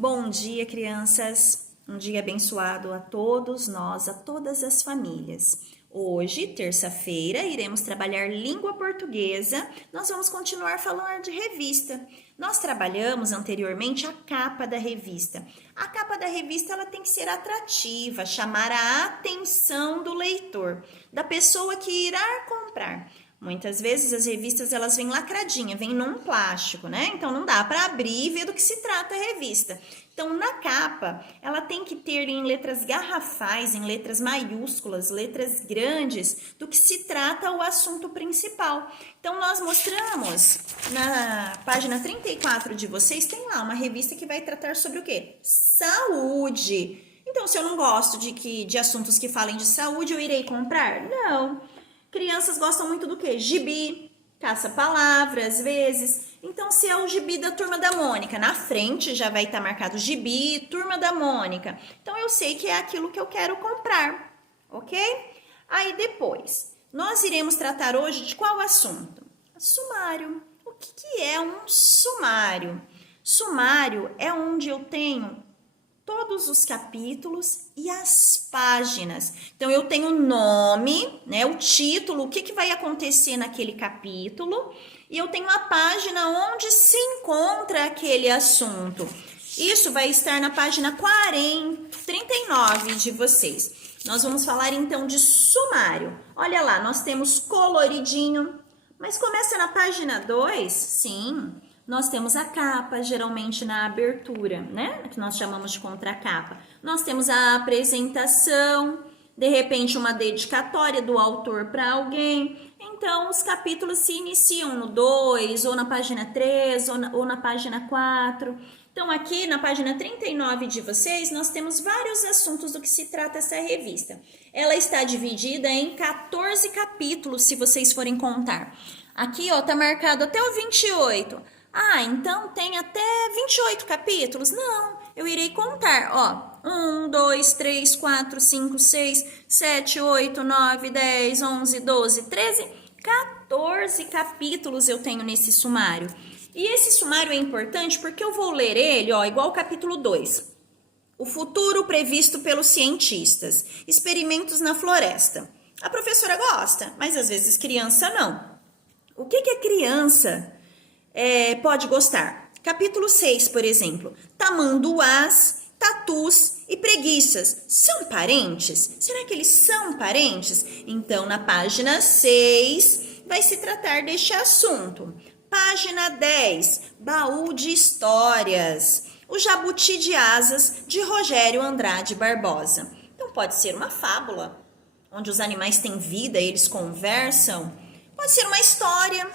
Bom dia, crianças! Um dia abençoado a todos nós, a todas as famílias. Hoje, terça-feira, iremos trabalhar língua portuguesa. Nós vamos continuar falando de revista. Nós trabalhamos anteriormente a capa da revista. A capa da revista ela tem que ser atrativa, chamar a atenção do leitor, da pessoa que irá comprar. Muitas vezes as revistas elas vêm lacradinha, vêm num plástico, né? Então não dá para abrir e ver do que se trata a revista. Então na capa ela tem que ter em letras garrafais, em letras maiúsculas, letras grandes, do que se trata o assunto principal. Então nós mostramos na página 34 de vocês, tem lá uma revista que vai tratar sobre o quê? Saúde. Então se eu não gosto de assuntos que falem de saúde, eu irei comprar? Não. Crianças gostam muito do quê? Gibi, caça-palavra, às vezes. Então, se é o gibi da Turma da Mônica, na frente já vai estar marcado gibi, Turma da Mônica. Então, eu sei que é aquilo que eu quero comprar, ok? Aí, depois, nós iremos tratar hoje de qual assunto? Sumário. O que é um sumário? Sumário é onde eu tenho todos os capítulos e as páginas. Então, eu tenho o nome, né, o título, o que vai acontecer naquele capítulo, e eu tenho a página onde se encontra aquele assunto. Isso vai estar na página 39 de vocês. Nós vamos falar, então, de sumário. Olha lá, nós temos coloridinho, mas começa na página 2, sim. Nós temos a capa, geralmente na abertura, né? Que nós chamamos de contracapa. Nós temos a apresentação, de repente uma dedicatória do autor para alguém. Então, os capítulos se iniciam no 2, ou na página 3, ou na página 4. Então, aqui na página 39 de vocês, nós temos vários assuntos do que se trata essa revista. Ela está dividida em 14 capítulos, se vocês forem contar. Aqui, ó, tá marcado até o 28. Ah, então tem até 28 capítulos? Não, eu irei contar, ó, 1, 2, 3, 4, 5, 6, 7, 8, 9, 10, 11, 12, 13, 14 capítulos eu tenho nesse sumário. E esse sumário é importante porque eu vou ler ele, ó, igual o capítulo 2. O futuro previsto pelos cientistas. Experimentos na floresta. A professora gosta, mas às vezes criança não. O que é criança? Pode gostar. Capítulo 6, por exemplo. Tamanduás, tatus e preguiças. São parentes? Será que eles são parentes? Então, na página 6, vai se tratar deste assunto. Página 10, baú de histórias. O Jabuti de Asas, de Rogério Andrade Barbosa. Então, pode ser uma fábula, onde os animais têm vida, eles conversam. Pode ser uma história.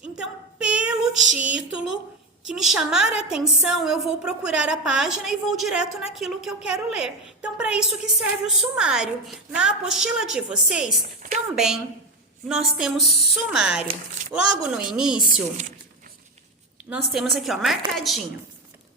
Então, pelo título que me chamar a atenção, eu vou procurar a página e vou direto naquilo que eu quero ler. Então, para isso que serve o sumário. Na apostila de vocês, também, nós temos sumário. Logo no início, nós temos aqui, ó, marcadinho.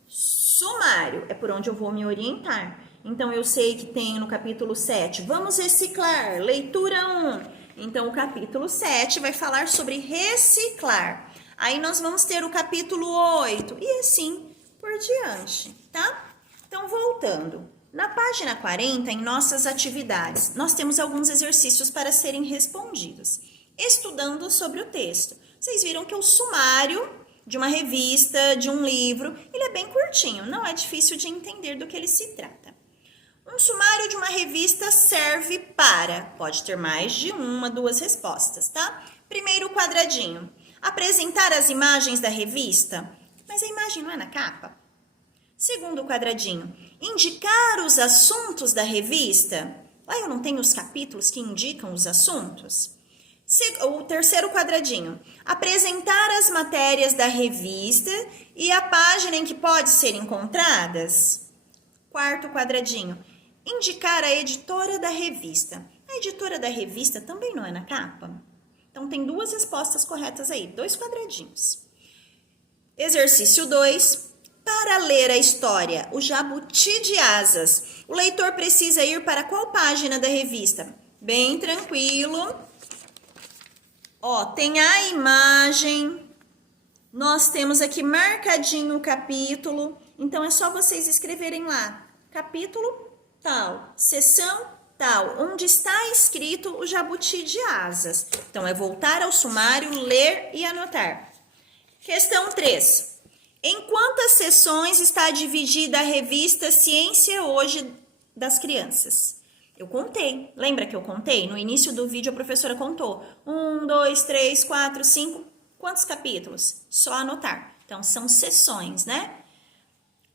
Sumário, é por onde eu vou me orientar. Então, eu sei que tem no capítulo 7, vamos reciclar, leitura 1. Então, o capítulo 7 vai falar sobre reciclar. Aí, nós vamos ter o capítulo 8 e assim por diante, tá? Então, voltando. Na página 40, em nossas atividades, nós temos alguns exercícios para serem respondidos. Estudando sobre o texto. Vocês viram que o sumário de uma revista, de um livro, ele é bem curtinho, não é difícil de entender do que ele se trata. Um sumário de uma revista serve para, pode ter mais de uma, duas respostas, tá? Primeiro quadradinho, apresentar as imagens da revista, mas a imagem não é na capa. Segundo quadradinho, indicar os assuntos da revista. Lá eu não tenho os capítulos que indicam os assuntos. O terceiro quadradinho, apresentar as matérias da revista e a página em que pode ser encontradas. Quarto quadradinho, indicar a editora da revista. A editora da revista também não é na capa? Então, tem duas respostas corretas aí, 2 quadradinhos. Exercício 2. Para ler a história, o Jabuti de Asas, o leitor precisa ir para qual página da revista? Bem tranquilo. Ó, tem a imagem Nós temos aqui marcadinho o capítulo, então é só vocês escreverem lá, capítulo tal, seção tal, onde está escrito o Jabuti de Asas. Então, é voltar ao sumário, ler e anotar. Questão 3. Em quantas seções está dividida a revista Ciência Hoje das Crianças? Eu contei. Lembra que eu contei? No início do vídeo a professora contou. 1, 2, 3, 4, 5. Quantos capítulos? Só anotar. Então, são seções, né?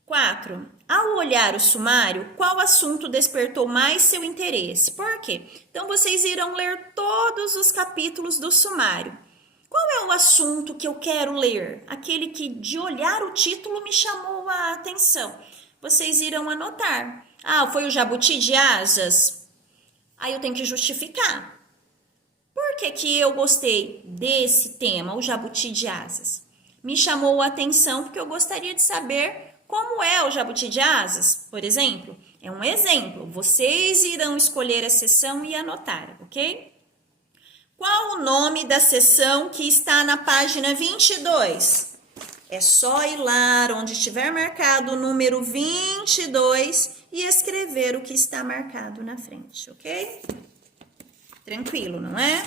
4. Ao olhar o sumário, qual assunto despertou mais seu interesse? Por quê? Então, vocês irão ler todos os capítulos do sumário. Qual é o assunto que eu quero ler? Aquele que, de olhar o título, me chamou a atenção. Vocês irão anotar. Ah, foi o Jabuti de Asas? Aí eu tenho que justificar. Por que eu gostei desse tema, o Jabuti de Asas? Me chamou a atenção porque eu gostaria de saber como é o Jabuti de Asas, por exemplo. É um exemplo. Vocês irão escolher a seção e anotar, ok? Qual o nome da seção que está na página 22? É só ir lá onde estiver marcado o número 22 e escrever o que está marcado na frente, ok? Tranquilo, não é?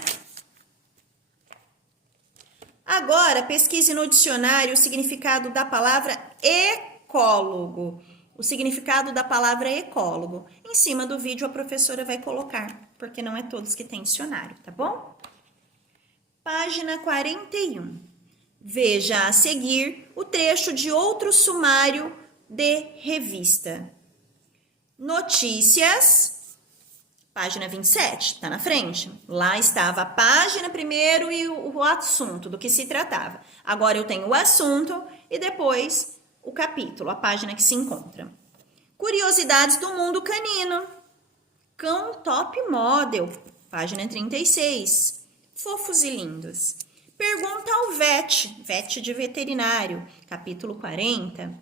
Agora, pesquise no dicionário o significado da palavra ecólogo. O significado da palavra ecólogo. Em cima do vídeo a professora vai colocar, porque não é todos que têm dicionário, tá bom? Página 41. Veja a seguir o trecho de outro sumário de revista. Notícias, página 27, tá na frente. Lá estava a página primeiro e o assunto, do que se tratava. Agora eu tenho o assunto e depois o capítulo, a página que se encontra. Curiosidades do mundo canino. Cão top model, página 36. Fofos e lindos. Pergunta ao vet de veterinário, capítulo 40.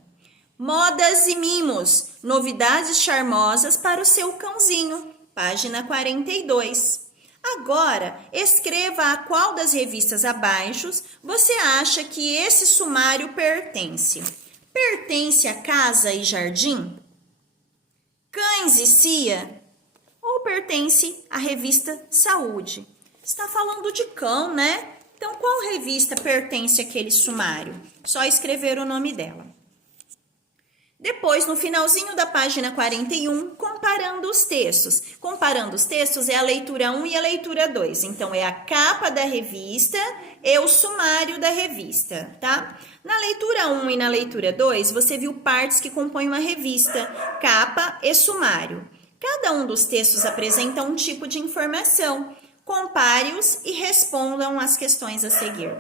Modas e mimos, novidades charmosas para o seu cãozinho, página 42. Agora, escreva a qual das revistas abaixo você acha que esse sumário pertence. Pertence a Casa e Jardim? Cães e Cia? Ou pertence à revista Saúde? Está falando de cão, né? Então, qual revista pertence àquele sumário? Só escrever o nome dela. Depois, no finalzinho da página 41, comparando os textos. Comparando os textos é a leitura 1 e a leitura 2. Então, é a capa da revista e o sumário da revista, tá? Na leitura 1 e na leitura 2, você viu partes que compõem uma revista, capa e sumário. Cada um dos textos apresenta um tipo de informação. Compare-os e respondam as questões a seguir.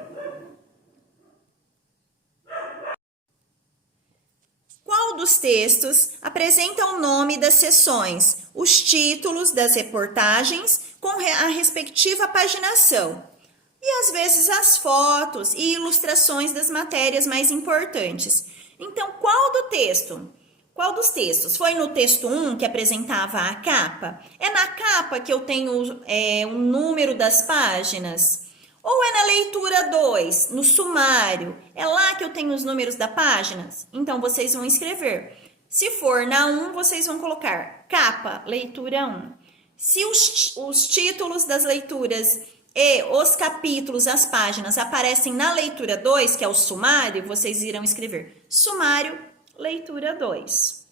Qual dos textos apresenta o nome das seções, os títulos das reportagens com a respectiva paginação e às vezes as fotos e ilustrações das matérias mais importantes? Então, qual dos textos? Foi no texto 1 que apresentava a capa? É na capa que eu tenho o número das páginas? Ou é na leitura 2, no sumário? É lá que eu tenho os números das páginas? Então, vocês vão escrever. Se for na 1, vocês vão colocar capa, leitura 1. Se os títulos das leituras e os capítulos, as páginas, aparecem na leitura 2, que é o sumário, vocês irão escrever sumário, leitura 2.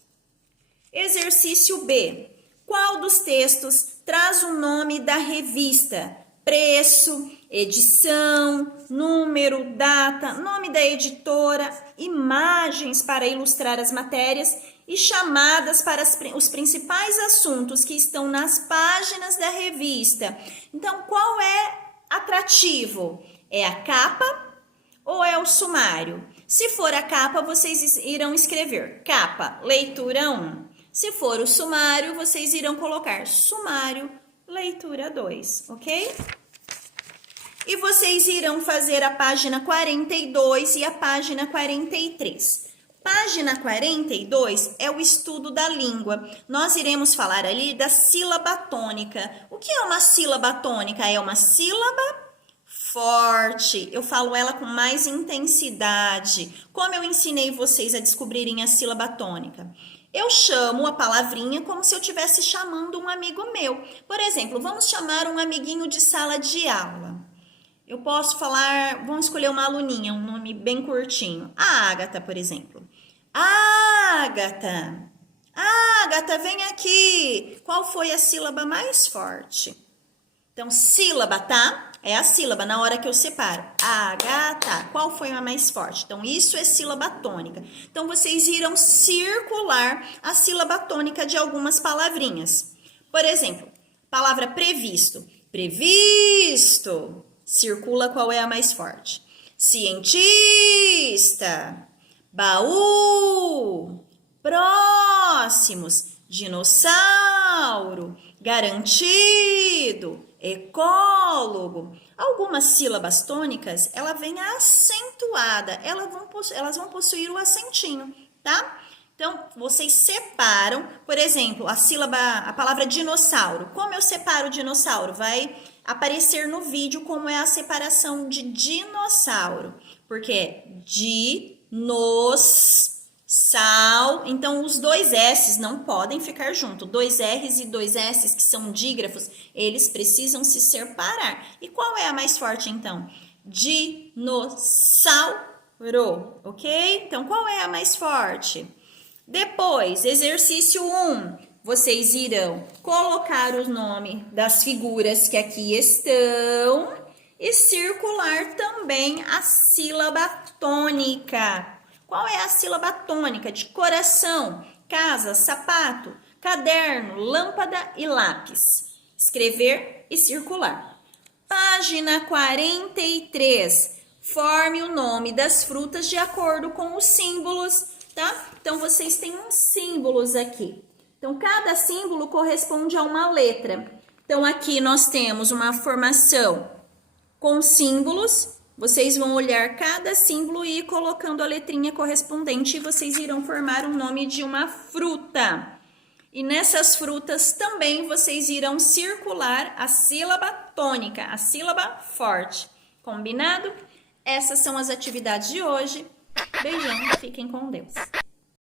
Exercício B. Qual dos textos traz o nome da revista? Preço, edição, número, data, nome da editora, imagens para ilustrar as matérias e chamadas para os principais assuntos que estão nas páginas da revista. Então, qual é atrativo? É a capa ou é o sumário? Se for a capa, vocês irão escrever capa, leitura 1. Se for o sumário, vocês irão colocar sumário, leitura 2, ok? E vocês irão fazer a página 42 e a página 43. Página 42 é o estudo da língua. Nós iremos falar ali da sílaba tônica. O que é uma sílaba tônica? É uma sílaba forte, eu falo ela com mais intensidade. Como eu ensinei vocês a descobrirem a sílaba tônica? Eu chamo a palavrinha como se eu estivesse chamando um amigo meu. Por exemplo, vamos chamar um amiguinho de sala de aula. Eu posso falar, vamos escolher uma aluninha, um nome bem curtinho. A Ágata, por exemplo. Ágata, Ágata, vem aqui. Qual foi a sílaba mais forte? Então, sílaba, tá? É a sílaba na hora que eu separo. Ágata, qual foi a mais forte? Então, isso é sílaba tônica. Então, vocês irão circular a sílaba tônica de algumas palavrinhas. Por exemplo, palavra previsto. Previsto. Circula qual é a mais forte. Cientista. Baú. Próximos. Dinossauro. Garantido. Ecólogo. Algumas sílabas tônicas, ela vem acentuada, elas vão possuir o acentinho, tá? Então, vocês separam, por exemplo, a palavra dinossauro. Como eu separo o dinossauro? Vai aparecer no vídeo como é a separação de dinossauro, porque é então os dois S's não podem ficar junto. Dois R's e dois S's que são dígrafos, eles precisam se separar. E qual é a mais forte então? Dinossauro, ok? Então qual é a mais forte? Depois, exercício 1, vocês irão colocar o nome das figuras que aqui estão e circular também a sílaba tônica. Qual é a sílaba tônica de coração, casa, sapato, caderno, lâmpada e lápis? Escrever e circular. Página 43. Forme o nome das frutas de acordo com os símbolos, tá? Então, vocês têm uns símbolos aqui. Então, cada símbolo corresponde a uma letra. Então, aqui nós temos uma formação com símbolos. Vocês vão olhar cada símbolo e ir colocando a letrinha correspondente e vocês irão formar o nome de uma fruta. E nessas frutas também vocês irão circular a sílaba tônica, a sílaba forte. Combinado? Essas são as atividades de hoje. Beijão, fiquem com Deus.